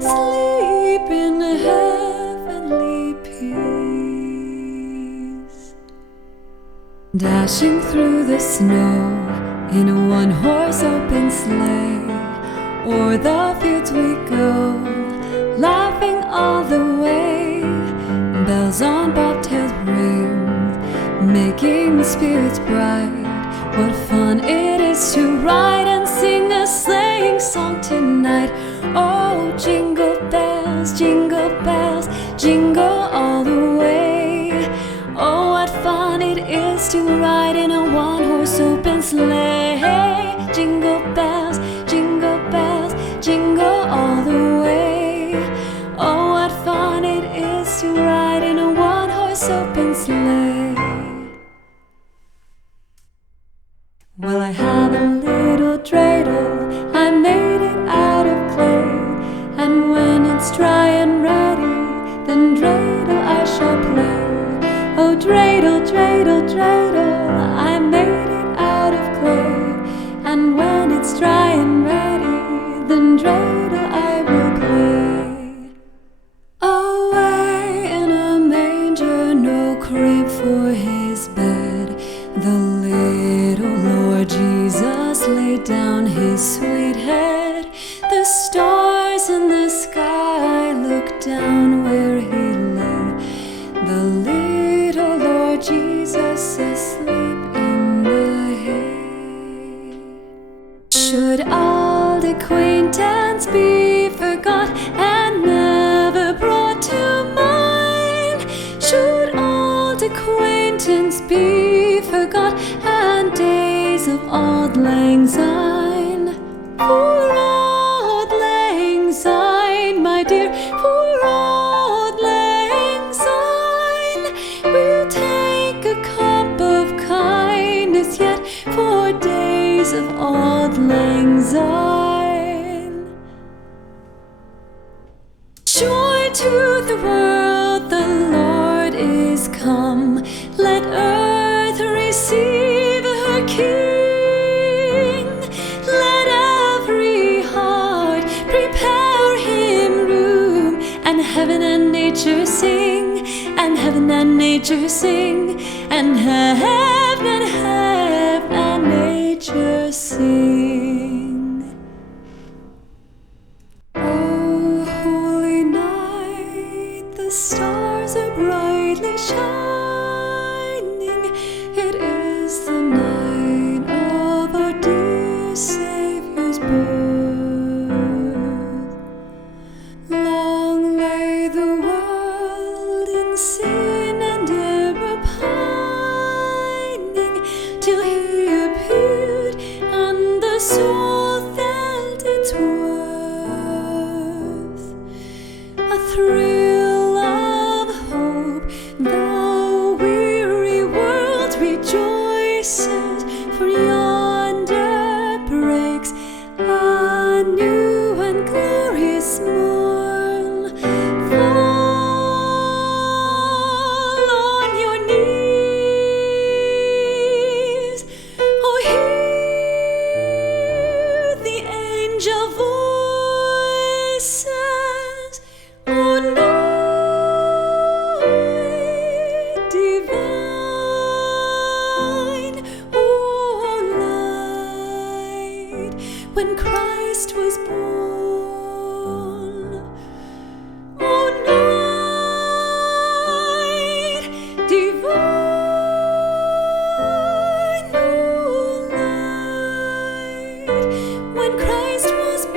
sleep in heavenly peace. Dashing through the snow in a one-horse open sleigh, o'er the fields we go, laughing all the way. Bells on bobtails ring, making spirits bright. What fun it is to ride and sing a sleighing song tonight. Oh, jingle bells, jingle all the way. Oh, what fun it is to ride in a one-horse open sleigh. Jingle bells, jingle all the way. Oh, what fun it is to ride in a one-horse open sleigh. Well, I have a little dreidel, I made it out of clay, and when it's dry and ready, then dreidel I shall play. Oh, dreidel, I made it out of clay, and when it's dry and ready, then dreidel I will play. Away in a manger, no crib for his bed, the little Lord Jesus laid down his sweet head. The stars in the sky looked down where he lay, the little Lord Jesus asleep in the hay. Should old acquaintance be forgot and never brought to mind? Should old acquaintance be forgot and days of auld lang syne? Poor auld lang syne, my dear, poor auld lang syne. We'll take a cup of kindness yet for days of auld lang syne. Joy to the world, the Lord is come. Let earth receive her King. Let every heart prepare him room, and heaven and nature sing, and heaven and nature sing, and heaven and nature sing. Oh, holy night, the stars are brightly shining. It is the night of our dear Saviour's birth. Long lay the world in sin and error pining, till he appeared and the soul felt its worth. A thrill of hope, the weary world rejoices, for yonder breaks a new and glorious morn. Fall on your knees, oh, hear the angel voices. Oh, night divine, oh, light, when Christ was born. Oh, night divine, oh, light, when Christ was born.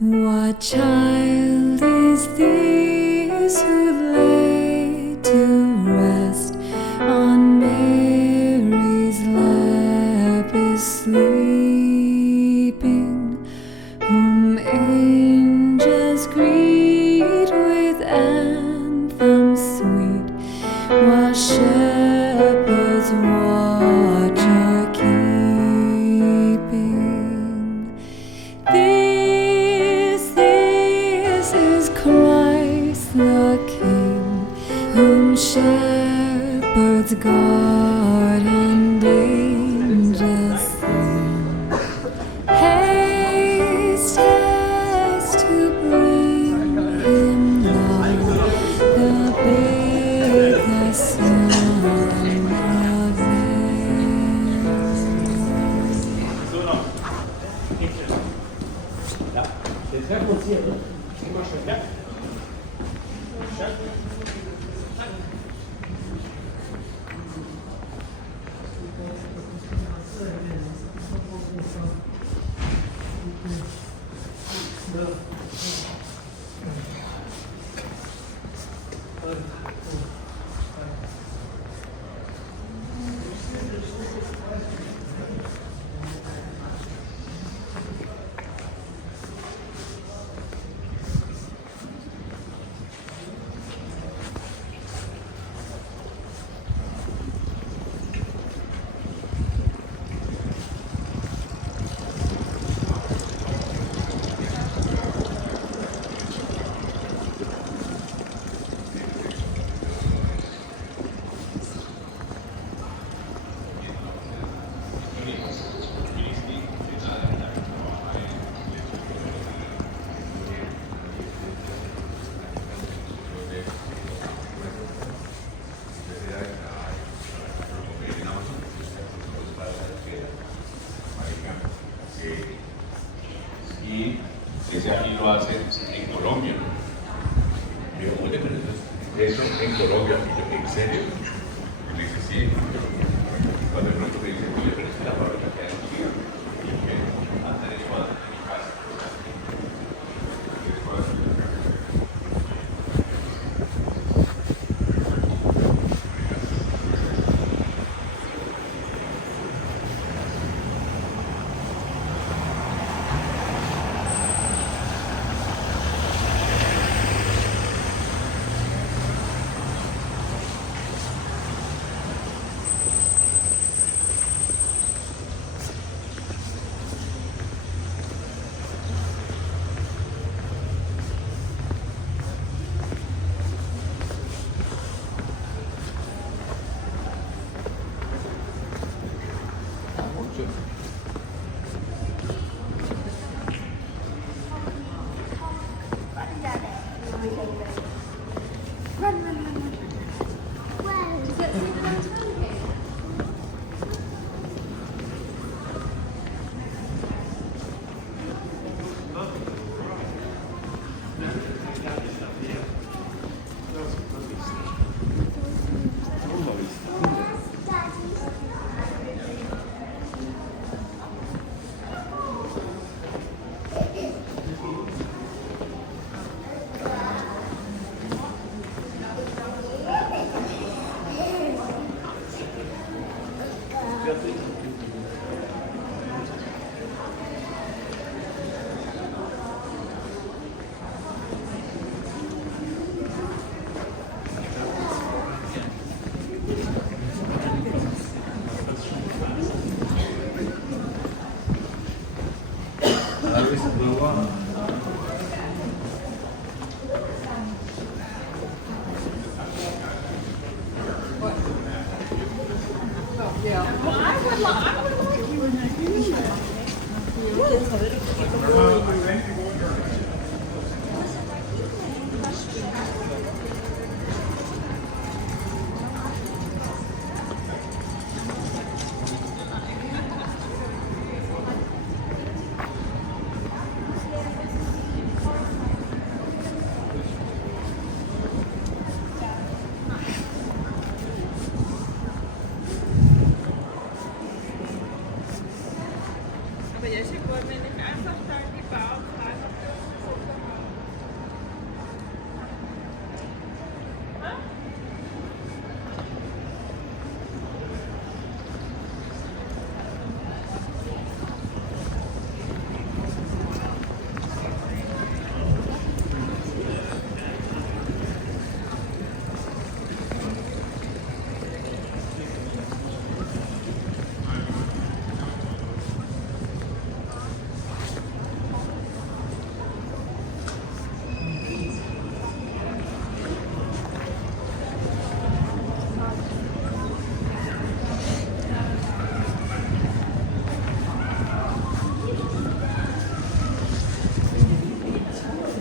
What child is this who lay to rest on Mary's lap is sleeping, whom angels greet with anthems sweet, while shepherds watch are keeping? This is Christ the King, whom shepherds guard and angels sing. treffen uns hier, ne? Immer schön. Ja. Ja. Ese aquí lo hacen en Colombia. Digo, oye, pero eso en Colombia, y yo, ¿en serio? Y me dice, sí. Cuando de pronto me dice, oye, pero es que la fábrica queda en Chile. Y yo, hasta en eso, en mi casa.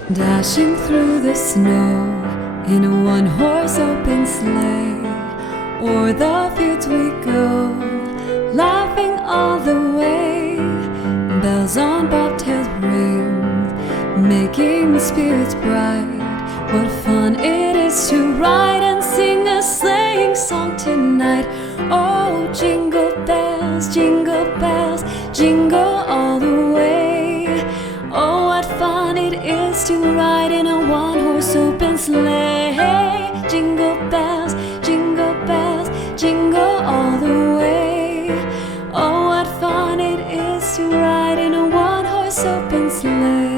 Dashing through the snow in a one-horse open sleigh, o'er the fields we go, laughing all the way. Bells on bobtails ring, make making spirits bright. What fun it is to ride and sing a sleighing song tonight. Oh, jingle bells, jingle all the way. Oh, what fun it is to ride in a one-horse open sleigh. Jingle bells, jingle all the way. Oh, what fun it is to ride in a one-horse open sleigh.